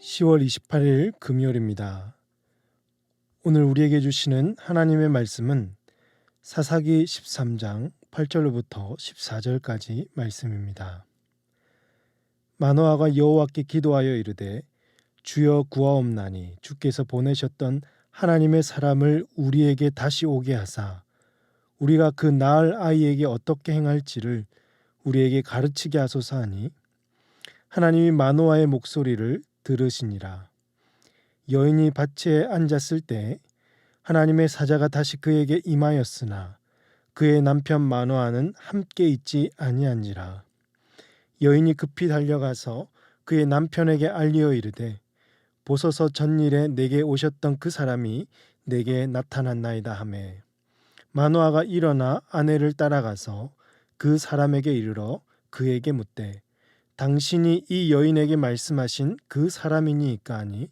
10월 28일 금요일입니다. 오늘 우리에게 주시는 하나님의 말씀은 사사기 13장 8절로부터 14절까지 말씀입니다. 마노아가 여호와께 기도하여 이르되 주여 구하옵나니 주께서 보내셨던 하나님의 사람을 우리에게 다시 오게 하사 우리가 그 낳을 아이에게 어떻게 행할지를 우리에게 가르치게 하소서 하니 하나님이 마노아의 목소리를 들으시니라. 여인이 밭에 앉았을 때 하나님의 사자가 다시 그에게 임하였으나 그의 남편 마노아는 함께 있지 아니한지라. 여인이 급히 달려가서 그의 남편에게 알리어 이르되 보소서 전일에 내게 오셨던 그 사람이 내게 나타났나이다 하매 마노아가 일어나 아내를 따라가서 그 사람에게 이르러 그에게 묻되 당신이 이 여인에게 말씀하신 그 사람이니이까 하니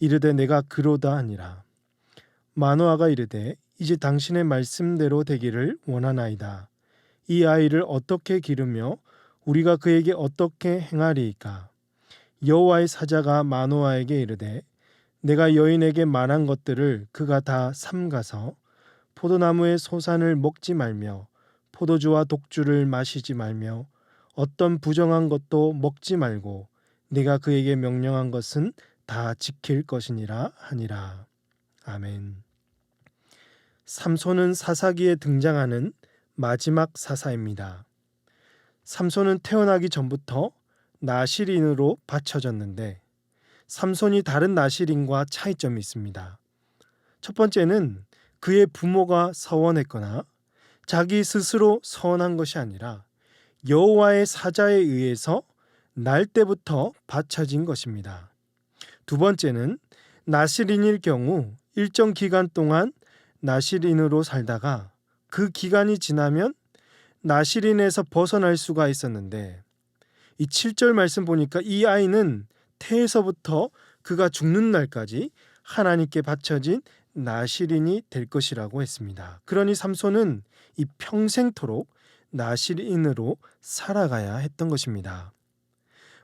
이르되 내가 그로다 하니라. 마노아가 이르되 이제 당신의 말씀대로 되기를 원하나이다. 이 아이를 어떻게 기르며 우리가 그에게 어떻게 행하리이까. 여호와의 사자가 마노아에게 이르되 내가 여인에게 말한 것들을 그가 다 삼가서 포도나무의 소산을 먹지 말며 포도주와 독주를 마시지 말며 어떤 부정한 것도 먹지 말고 네가 그에게 명령한 것은 다 지킬 것이니라 하니라. 아멘. 삼손은 사사기에 등장하는 마지막 사사입니다. 삼손은 태어나기 전부터 나실인으로 바쳐졌는데 삼손이 다른 나실인과 차이점이 있습니다. 첫 번째는 그의 부모가 서원했거나 자기 스스로 서원한 것이 아니라 여호와의 사자에 의해서 날 때부터 바쳐진 것입니다. 두 번째는 나실인일 경우 일정 기간 동안 나실인으로 살다가 그 기간이 지나면 나실인에서 벗어날 수가 있었는데 이 7절 말씀 보니까 이 아이는 태에서부터 그가 죽는 날까지 하나님께 바쳐진 나실인이 될 것이라고 했습니다. 그러니 삼손은 이 평생토록 나실인으로 살아가야 했던 것입니다.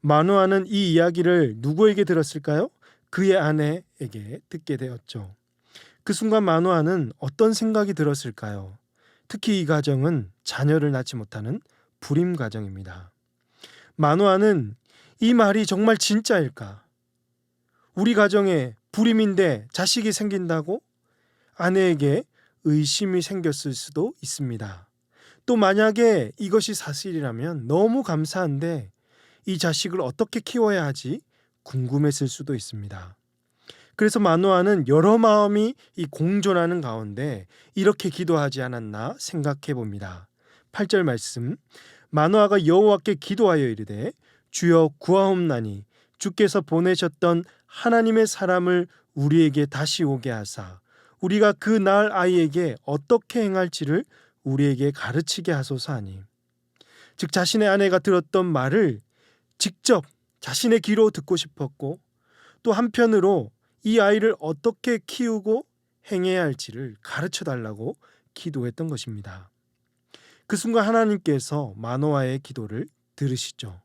마노아는 이 이야기를 누구에게 들었을까요? 그의 아내에게 듣게 되었죠. 그 순간 마노아는 어떤 생각이 들었을까요? 특히 이 가정은 자녀를 낳지 못하는 불임 가정입니다. 마노아는 이 말이 정말 진짜일까? 우리 가정에 불임인데 자식이 생긴다고? 아내에게 의심이 생겼을 수도 있습니다. 또 만약에 이것이 사실이라면 너무 감사한데 이 자식을 어떻게 키워야 하지 궁금했을 수도 있습니다. 그래서 마노아는 여러 마음이 이 공존하는 가운데 이렇게 기도하지 않았나 생각해 봅니다. 8절 말씀 마노아가 여호와께 기도하여 이르되 주여 구하옵나니 주께서 보내셨던 하나님의 사람을 우리에게 다시 오게 하사 우리가 그 낳을 아이에게 어떻게 행할지를 우리에게 가르치게 하소서 하니 즉 자신의 아내가 들었던 말을 직접 자신의 귀로 듣고 싶었고 또 한편으로 이 아이를 어떻게 키우고 행해야 할지를 가르쳐 달라고 기도했던 것입니다. 그 순간 하나님께서 마노아의 기도를 들으시죠.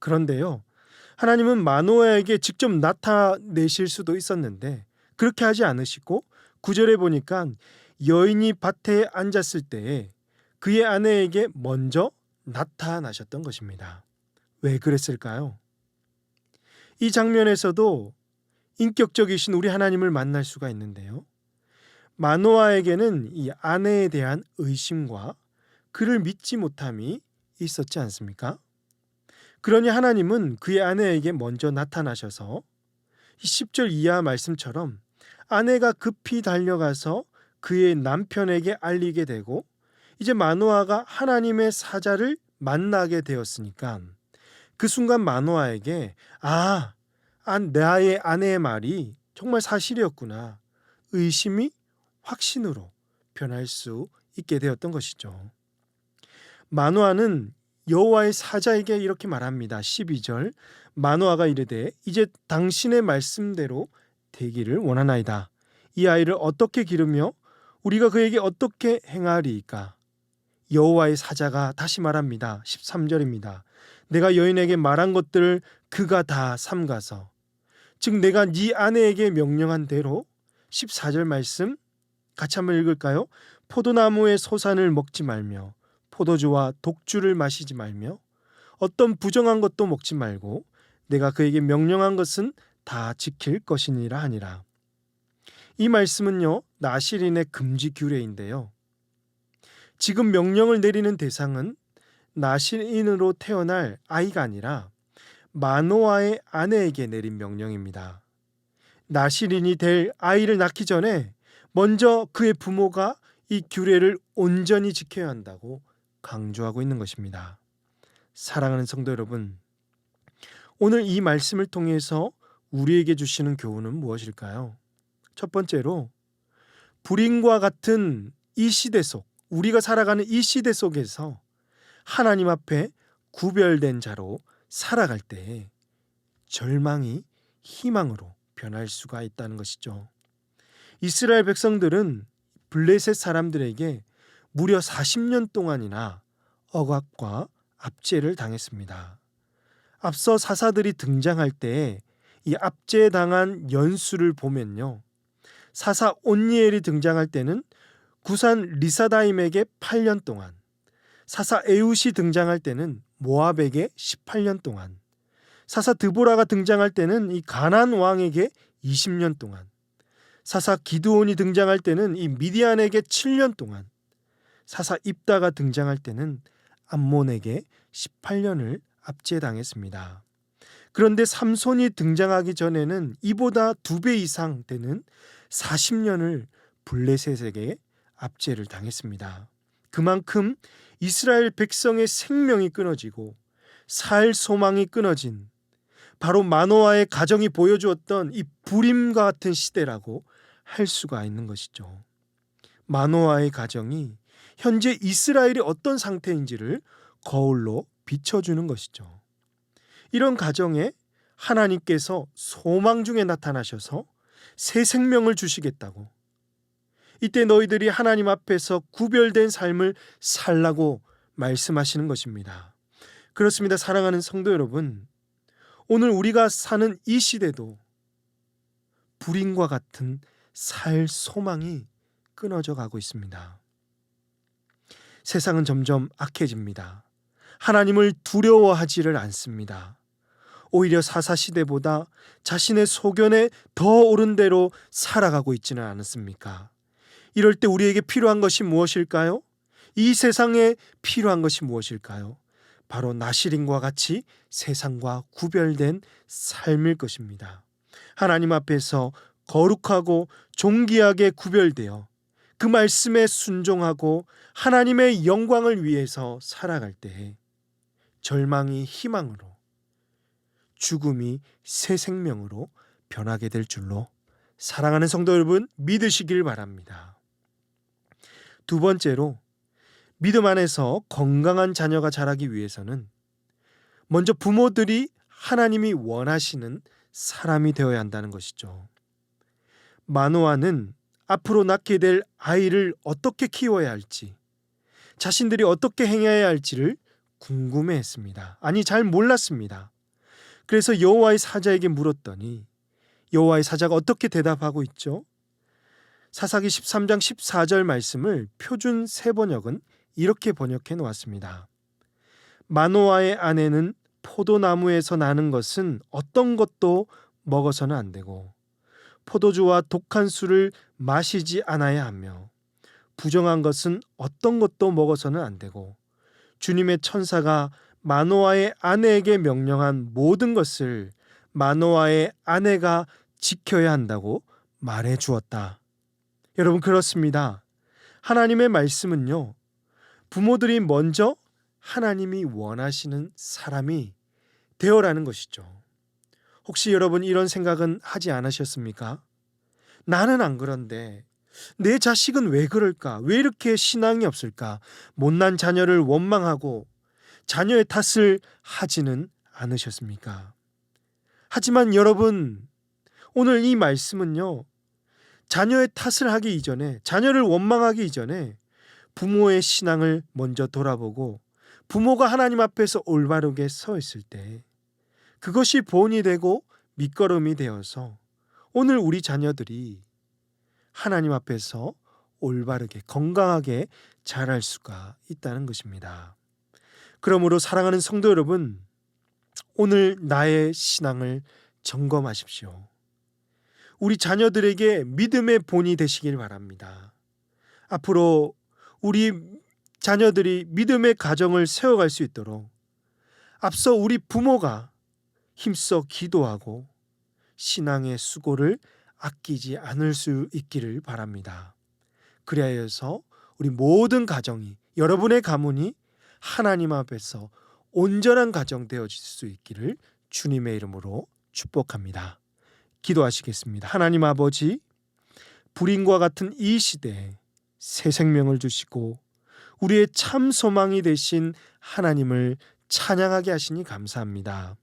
그런데요, 하나님은 마노아에게 직접 나타내실 수도 있었는데 그렇게 하지 않으시고 9절에 보니까 여인이 밭에 앉았을 때에 그의 아내에게 먼저 나타나셨던 것입니다. 왜 그랬을까요? 이 장면에서도 인격적이신 우리 하나님을 만날 수가 있는데요. 마노아에게는 이 아내에 대한 의심과 그를 믿지 못함이 있었지 않습니까? 그러니 하나님은 그의 아내에게 먼저 나타나셔서 10절 이하 말씀처럼 아내가 급히 달려가서 그의 남편에게 알리게 되고 이제 마노아가 하나님의 사자를 만나게 되었으니까 그 순간 마노아에게 나의 아내의 말이 정말 사실이었구나. 의심이 확신으로 변할 수 있게 되었던 것이죠. 마노아는 여호와의 사자에게 이렇게 말합니다. 12절 마노아가 이르되 이제 당신의 말씀대로 되기를 원하나이다. 이 아이를 어떻게 기르며 우리가 그에게 어떻게 행하리이까. 여호와의 사자가 다시 말합니다. 13절입니다. 내가 여인에게 말한 것들을 그가 다 삼가서 즉 내가 네 아내에게 명령한 대로 14절 말씀 같이 한번 읽을까요? 포도나무의 소산을 먹지 말며 포도주와 독주를 마시지 말며 어떤 부정한 것도 먹지 말고 내가 그에게 명령한 것은 다 지킬 것이니라 하니라. 이 말씀은요, 나실인의 금지 규례인데요. 지금 명령을 내리는 대상은 나실인으로 태어날 아이가 아니라 마노아의 아내에게 내린 명령입니다. 나실인이 될 아이를 낳기 전에 먼저 그의 부모가 이 규례를 온전히 지켜야 한다고 강조하고 있는 것입니다. 사랑하는 성도 여러분, 오늘 이 말씀을 통해서 우리에게 주시는 교훈은 무엇일까요? 첫 번째로, 불임과 같은 이 시대 속, 우리가 살아가는 이 시대 속에서 하나님 앞에 구별된 자로 살아갈 때에 절망이 희망으로 변할 수가 있다는 것이죠. 이스라엘 백성들은 블레셋 사람들에게 무려 40년 동안이나 억압과 압제를 당했습니다. 앞서 사사들이 등장할 때 이 압제당한 연수를 보면요, 사사 온니엘이 등장할 때는 구산 리사다임에게 8년 동안, 사사 에웃이 등장할 때는 모압에게 18년 동안, 사사 드보라가 등장할 때는 이 가나안 왕에게 20년 동안, 사사 기드온이 등장할 때는 이 미디안에게 7년 동안, 사사 입다가 등장할 때는 암몬에게 18년을 압제당했습니다. 그런데 삼손이 등장하기 전에는 이보다 2배 이상 되는 40년을 블레셋에게 압제를 당했습니다. 그만큼 이스라엘 백성의 생명이 끊어지고 살 소망이 끊어진, 바로 마노아의 가정이 보여주었던 이 불임과 같은 시대라고 할 수가 있는 것이죠. 마노아의 가정이 현재 이스라엘이 어떤 상태인지를 거울로 비춰주는 것이죠. 이런 가정에 하나님께서 소망 중에 나타나셔서 새 생명을 주시겠다고, 이때 너희들이 하나님 앞에서 구별된 삶을 살라고 말씀하시는 것입니다. 그렇습니다. 사랑하는 성도 여러분, 오늘 우리가 사는 이 시대도 불임과 같은 살 소망이 끊어져 가고 있습니다. 세상은 점점 악해집니다. 하나님을 두려워하지를 않습니다. 오히려 사사시대보다 자신의 소견에 더 옳은 대로 살아가고 있지는 않습니까? 이럴 때 우리에게 필요한 것이 무엇일까요? 이 세상에 필요한 것이 무엇일까요? 바로 나실인과 같이 세상과 구별된 삶일 것입니다. 하나님 앞에서 거룩하고 존귀하게 구별되어 그 말씀에 순종하고 하나님의 영광을 위해서 살아갈 때에 절망이 희망으로, 죽음이 새 생명으로 변하게 될 줄로 사랑하는 성도 여러분, 믿으시길 바랍니다. 두 번째로, 믿음 안에서 건강한 자녀가 자라기 위해서는 먼저 부모들이 하나님이 원하시는 사람이 되어야 한다는 것이죠. 마노아는 앞으로 낳게 될 아이를 어떻게 키워야 할지, 자신들이 어떻게 행해야 할지를 궁금해했습니다. 아니, 잘 몰랐습니다. 그래서 여호와의 사자에게 물었더니 여호와의 사자가 어떻게 대답하고 있죠? 사사기 13장 14절 말씀을 표준 세번역은 이렇게 번역해 놓았습니다. 마노아의 아내는 포도나무에서 나는 것은 어떤 것도 먹어서는 안 되고 포도주와 독한 술을 마시지 않아야 하며 부정한 것은 어떤 것도 먹어서는 안 되고 주님의 천사가 마노아의 아내에게 명령한 모든 것을 마노아의 아내가 지켜야 한다고 말해 주었다. 여러분, 그렇습니다. 하나님의 말씀은요, 부모들이 먼저 하나님이 원하시는 사람이 되어라는 것이죠. 혹시 여러분 이런 생각은 하지 않으셨습니까? 나는 안 그런데 내 자식은 왜 그럴까? 왜 이렇게 신앙이 없을까? 못난 자녀를 원망하고 자녀의 탓을 하지는 않으셨습니까? 하지만 여러분, 오늘 이 말씀은요, 자녀의 탓을 하기 이전에, 자녀를 원망하기 이전에 부모의 신앙을 먼저 돌아보고 부모가 하나님 앞에서 올바르게 서 있을 때 그것이 본이 되고 밑거름이 되어서 오늘 우리 자녀들이 하나님 앞에서 올바르게 건강하게 자랄 수가 있다는 것입니다. 그러므로 사랑하는 성도 여러분, 오늘 나의 신앙을 점검하십시오. 우리 자녀들에게 믿음의 본이 되시길 바랍니다. 앞으로 우리 자녀들이 믿음의 가정을 세워갈 수 있도록 앞서 우리 부모가 힘써 기도하고 신앙의 수고를 아끼지 않을 수 있기를 바랍니다. 그리하여서 우리 모든 가정이, 여러분의 가문이 하나님 앞에서 온전한 가정 되어질 수 있기를 주님의 이름으로 축복합니다. 기도하시겠습니다. 하나님 아버지, 불임과 같은 이 시대에 새 생명을 주시고 우리의 참 소망이 되신 하나님을 찬양하게 하시니 감사합니다.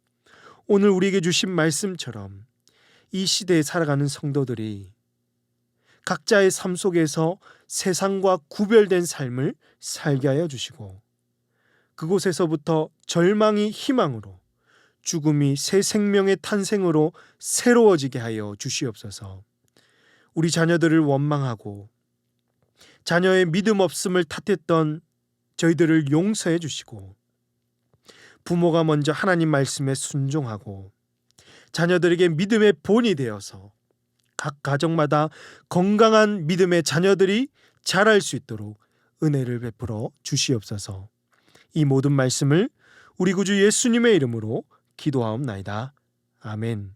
오늘 우리에게 주신 말씀처럼 이 시대에 살아가는 성도들이 각자의 삶 속에서 세상과 구별된 삶을 살게 하여 주시고 그곳에서부터 절망이 희망으로, 죽음이 새 생명의 탄생으로 새로워지게 하여 주시옵소서. 우리 자녀들을 원망하고 자녀의 믿음 없음을 탓했던 저희들을 용서해 주시고 부모가 먼저 하나님 말씀에 순종하고 자녀들에게 믿음의 본이 되어서 각 가정마다 건강한 믿음의 자녀들이 자랄 수 있도록 은혜를 베풀어 주시옵소서. 이 모든 말씀을 우리 구주 예수님의 이름으로 기도하옵나이다. 아멘.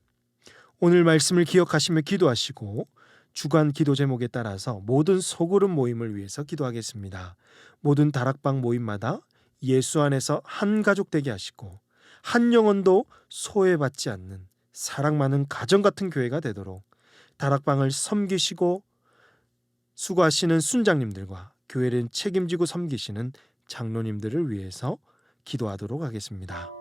오늘 말씀을 기억하시며 기도하시고 주간 기도 제목에 따라서 모든 소그룹 모임을 위해서 기도하겠습니다. 모든 다락방 모임마다 예수 안에서 한 가족 되게 하시고 한 영혼도 소외받지 않는 사랑 많은 가정 같은 교회가 되도록 다락방을 섬기시고 수고하시는 순장님들과 교회를 책임지고 섬기시는 장로님들을 위해서 기도하도록 하겠습니다.